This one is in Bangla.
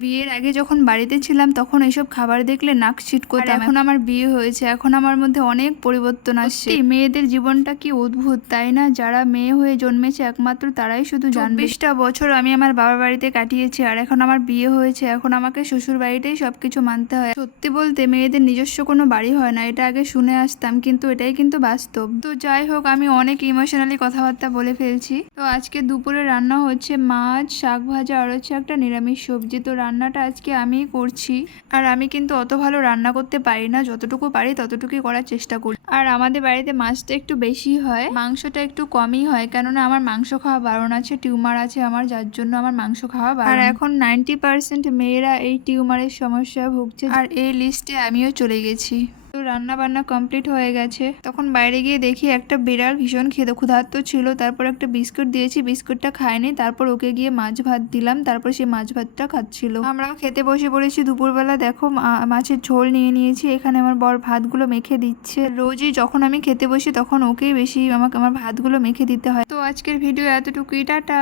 বিয়ের আগে যখন বাড়িতে ছিলাম তখন এসব খাবার দেখলে নাক ছিটকোতাম। এখন আমার বিয়ে হয়েছে এখন আমার মধ্যে অনেক পরিবর্তন আসছে। মেয়েদের জীবনটা কি অদ্ভুত তাই না? যারা মেয়ে হয়ে জন্মেছে একমাত্র তারাই শুধু চব্বিশটা বছর আমি আমার বাবার বাড়িতে কাটিয়েছি আর এখন আমার বিয়ে হয়েছে এখন আমাকে শ্বশুর বাড়িতেই সবকিছু মানতে হয়। সত্যি বলতে মেয়েদের নিজস্ব কোনো বাড়ি হয় না এটা আগে শুনে আসতাম কিন্তু এটাই কিন্তু বাস্তব। তো যাই হোক আমি অনেক ইমোশনালি কথাবার্তা বলে ফেলছি। তো আজকে দুপুরে রান্না হচ্ছে মাছ শাক ভাজা আর হচ্ছে একটা নিরামিষ সবজি। তো রান্নাটা আজকে আমিই করছি। আর আমি কিন্তু অত ভালো রান্না করতে পারি না, যতটুকু পারি ততটুকুই করার চেষ্টা করি। আর আমাদের বাড়িতে মাছটা একটু বেশি হয়, মাংসটা একটু কমই হয়, কেননা আমার মাংস খাওয়া বারণ আছে, টিউমার আছে আমার, যার জন্য আমার মাংস খাওয়া বারণ। আর এখন নাইনটি পার্সেন্ট মেয়েরা এই টিউমারের সমস্যায় ভুগছে। আর এই লিস্টে আমিও চলে গেছি। তো রান্না বান্না কমপ্লিট হয়ে গেছে। তখন বাইরে গিয়ে দেখি একটা বিড়াল ভীষণ খেতে ক্ষুধার্ত ছিল। তারপর একটা বিস্কুট দিয়েছি, বিস্কুটটা খায়নি তারপর ওকে গিয়ে মাছ ভাত দিলাম। তারপর সে মাছ ভাতটা খাচ্ছিল। আমরাও খেতে বসে পড়েছি দুপুরবেলা। দেখো মাছের ঝোল নিয়ে নিয়েছি। এখানে আমার বর ভাতগুলো মেখে দিচ্ছে। রোজই যখন আমি খেতে বসি, তখন ওকেই বেশি আমাকে, আমার ভাতগুলো মেখে দিতে হয়। তো আজকের ভিডিও এতটুকুই। টাটা।